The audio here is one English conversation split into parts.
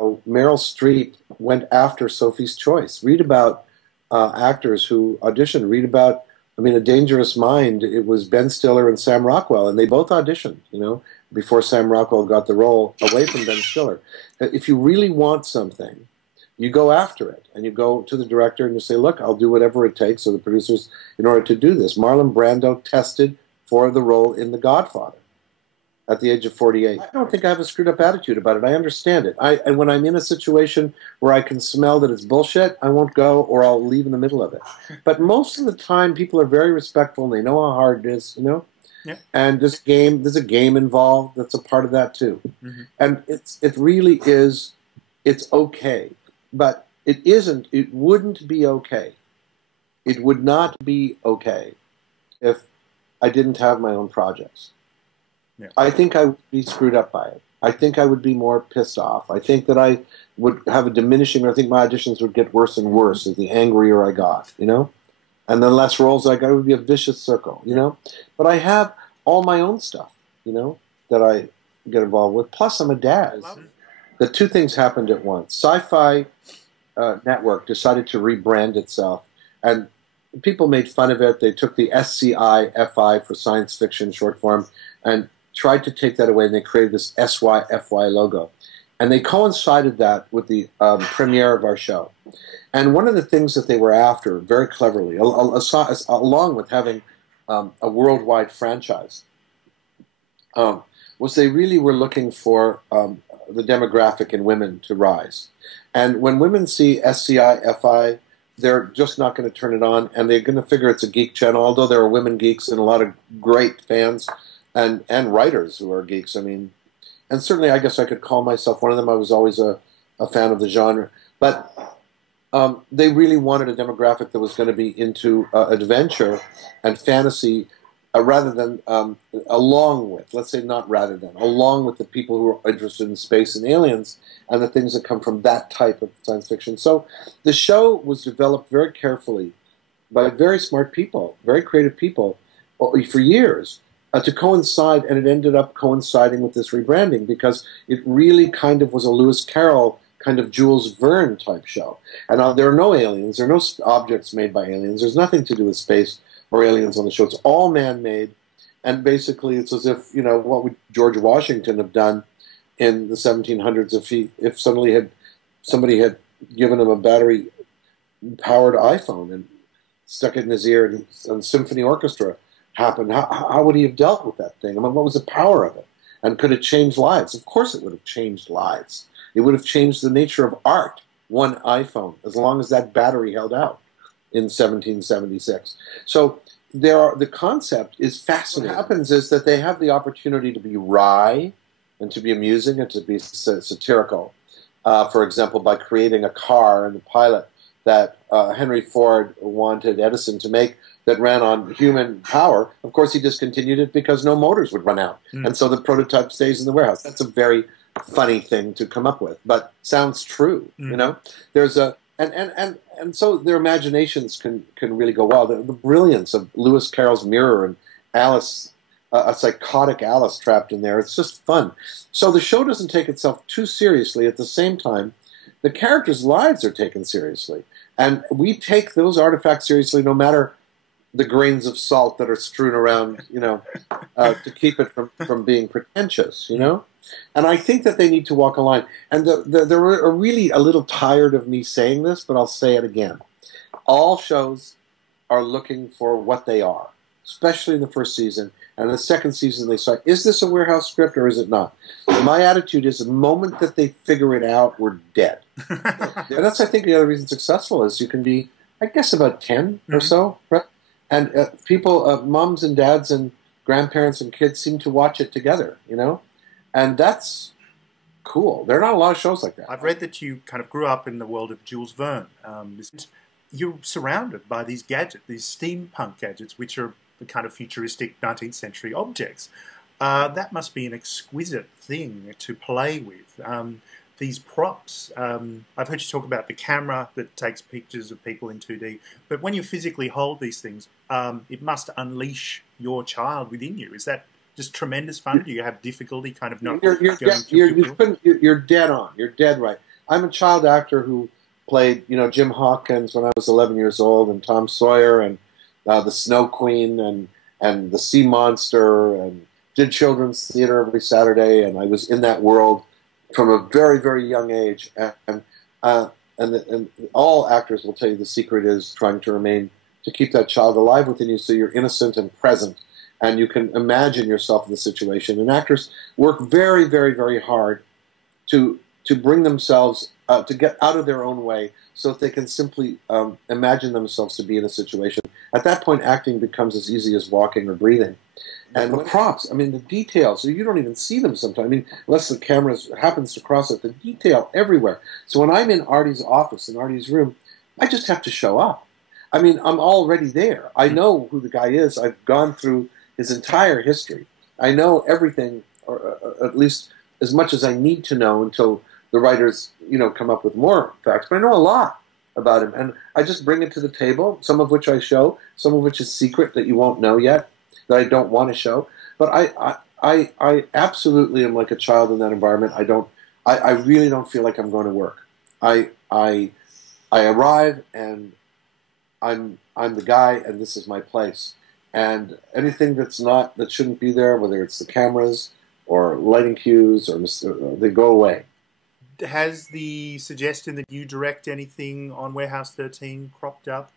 Meryl Streep went after Sophie's Choice. Read about actors who auditioned. Read about, I mean, A Dangerous Mind. It was Ben Stiller and Sam Rockwell, and they both auditioned, you know, before Sam Rockwell got the role away from Ben Stiller. If you really want something, you go after it, and you go to the director and you say, look, I'll do whatever it takes, or the producers, in order to do this. Marlon Brando tested for the role in The Godfather at the age of 48. I don't think I have a screwed up attitude about it. I understand it. And when I'm in a situation where I can smell that it's bullshit, I won't go, or I'll leave in the middle of it. But most of the time, people are very respectful, and they know how hard it is, you know? Yeah. And there's a game involved that's a part of that too. Mm-hmm. And it really is, it's okay. But it isn't, it wouldn't be okay. It would not be okay if I didn't have my own projects. Yeah. I think I would be screwed up by it. I think I would be more pissed off. I think that I would have a diminishing, or I think my auditions would get worse and worse as the angrier I got, you know? And the less roles I got, it would be a vicious circle, you know? But I have all my own stuff, you know, that I get involved with. Plus, I'm a dad. The two things happened at once. Sci-Fi Network decided to rebrand itself, and people made fun of it. They took the SCI-FI for science fiction short form and tried to take that away, and they created this SYFY logo. And they coincided that with the premiere of our show. And one of the things that they were after, very cleverly, along with having a worldwide franchise, was they really were looking for the demographic in women to rise. And when women see SCI-FI, they're just not going to turn it on, and they're going to figure it's a geek channel, although there are women geeks and a lot of great fans and writers who are geeks. I mean, and certainly I guess I could call myself one of them. I was always a fan of the genre. But they really wanted a demographic that was going to be into adventure and fantasy, rather than along with, let's say not rather than, along with the people who are interested in space and aliens and the things that come from that type of science fiction. So the show was developed very carefully by very smart people, very creative people, for years, to coincide, and it ended up coinciding with this rebranding because it really kind of was a Lewis Carroll kind of Jules Verne type show. And there are no aliens, there are no objects made by aliens, there's nothing to do with space or aliens on the show. It's all man-made, and basically it's as if, you know, what would George Washington have done in the 1700s if somebody had given him a battery-powered iPhone and stuck it in his ear, and symphony orchestra happened. How would he have dealt with that thing? I mean, what was the power of it? And could it change lives? Of course it would have changed lives. It would have changed the nature of art, one iPhone, as long as that battery held out in 1776. So the concept is fascinating. What happens is that they have the opportunity to be wry and to be amusing and to be satirical. For example, by creating a car and the pilot that Henry Ford wanted Edison to make that ran on human power. Of course, he discontinued it because no motors would run out. And so the prototype stays in the warehouse. That's a very funny thing to come up with, but sounds true, you know? There's a... And so their imaginations can really go wild. The brilliance of Lewis Carroll's mirror and Alice, a psychotic Alice trapped in there, it's just fun. So the show doesn't take itself too seriously. At the same time, the characters' lives are taken seriously. And we take those artifacts seriously no matter the grains of salt that are strewn around, you know, to keep it from being pretentious, you know? And I think that they need to walk a line. And they're really a little tired of me saying this, but I'll say it again. All shows are looking for what they are, especially in the first season. And in the second season, they say, is this a warehouse script or is it not? And my attitude is the moment that they figure it out, we're dead. And that's, I think, the other reason it's successful is you can be, I guess, about 10 or so, right? And people, moms and dads and grandparents and kids seem to watch it together, you know? And that's cool. There are not a lot of shows like that. I've read that you kind of grew up in the world of Jules Verne. You're surrounded by these gadgets, these steampunk gadgets, which are the kind of futuristic 19th century objects. That must be an exquisite thing to play with. These props. I've heard you talk about the camera that takes pictures of people in 2D, but when you physically hold these things, it must unleash your child within you. Is that just tremendous fun? Do you have difficulty kind of not you're dead on. You're dead right. I'm a child actor who played, Jim Hawkins when I was 11 years old, and Tom Sawyer, and the Snow Queen, and the Sea Monster, and did children's theater every Saturday, and I was in that world from a very, very young age. And all actors will tell you the secret is trying to keep that child alive within you so you're innocent and present, and you can imagine yourself in the situation. And actors work very, very, very hard to bring themselves, to get out of their own way so that they can simply imagine themselves to be in a situation. At that point, acting becomes as easy as walking or breathing. And the props, the details, you don't even see them sometimes. Unless the camera happens to cross it, the detail everywhere. So when I'm in Artie's office, in Artie's room, I just have to show up. I'm already there. I know who the guy is. I've gone through his entire history. I know everything, or at least as much as I need to know until the writers, come up with more facts. But I know a lot about him. And I just bring it to the table, some of which I show, some of which is secret that you won't know yet, that I don't want to show. But I absolutely am like a child in that environment. I really don't feel like I'm going to work. I arrive and I'm the guy, and this is my place. And anything that shouldn't be there, whether it's the cameras or lighting cues, or they go away. Has the suggestion that you direct anything on Warehouse 13 cropped up?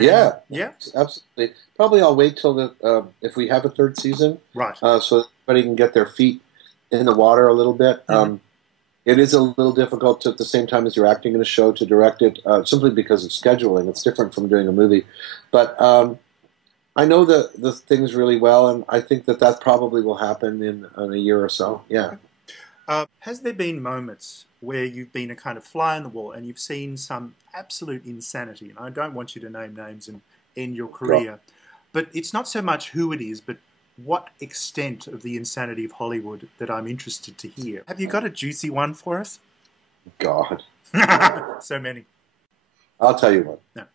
Yeah, yeah, absolutely. Probably I'll wait till if we have a third season, right? So everybody can get their feet in the water a little bit. Mm-hmm. It is a little difficult to, at the same time as you're acting in a show, to direct it, simply because of scheduling. It's different from doing a movie, but I know the things really well, and I think that probably will happen in a year or so. Yeah. Has there been moments where you've been a kind of fly on the wall and you've seen some absolute insanity? And I don't want you to name names and end your career, Sure. But it's not so much who it is, but what extent of the insanity of Hollywood that I'm interested to hear. Have you got a juicy one for us? God. So many. I'll tell you what. No.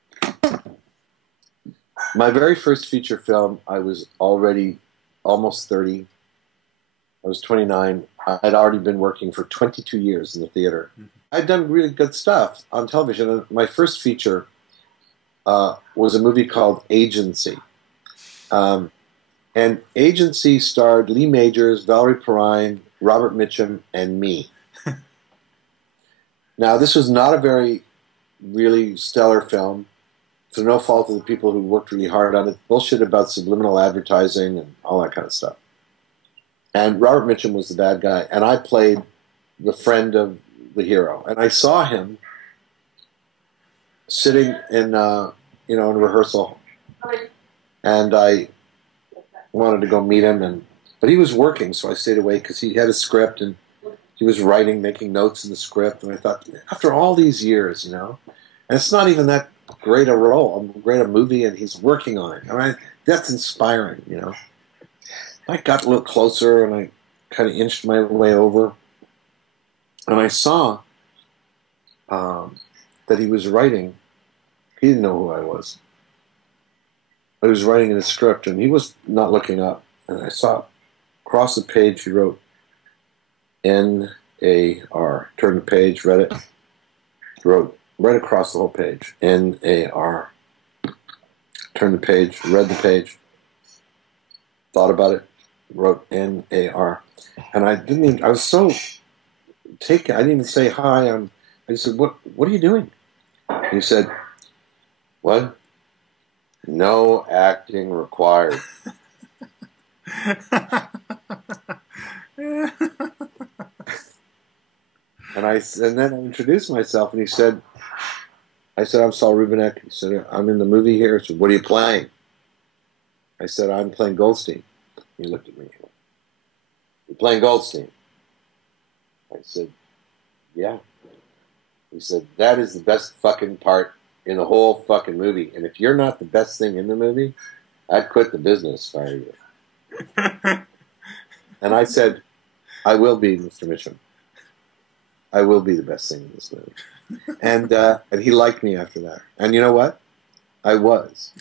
My very first feature film, I was already almost 30. I was 29. I had already been working for 22 years in the theater. Mm-hmm. I'd done really good stuff on television. And my first feature was a movie called Agency. And Agency starred Lee Majors, Valerie Perrine, Robert Mitchum, and me. Now, this was not a very really stellar film. For no fault of the people who worked really hard on it. Bullshit about subliminal advertising and all that kind of stuff. And Robert Mitchum was the bad guy, and I played the friend of the hero. And I saw him sitting in rehearsal, and I wanted to go meet him, but he was working, so I stayed away because he had a script and he was writing, making notes in the script. And I thought, after all these years, and it's not even that great a role, great a movie, and he's working on it. That's inspiring, I got a little closer, and I kind of inched my way over, and I saw that he was writing. He didn't know who I was, but he was writing in his script, and he was not looking up. And I saw across the page he wrote N-A-R. Turned the page, read it, wrote right across the whole page, N-A-R. Turned the page, read the page, thought about it, wrote N-A-R. And I was so taken, I didn't even say hi. I just said, what are you doing? And he said, what? No acting required. And then I introduced myself, and I said, I'm Saul Rubinek. He said, I'm in the movie here. He said, what are you playing? I said, I'm playing Goldstein. He looked at me. You're playing Goldstein? I said, yeah. He said, that is the best fucking part in the whole fucking movie. And if you're not the best thing in the movie, I'd quit the business if I were you. And I said, I will be, Mr. Mitchum. I will be the best thing in this movie. And he liked me after that. And you know what? I was.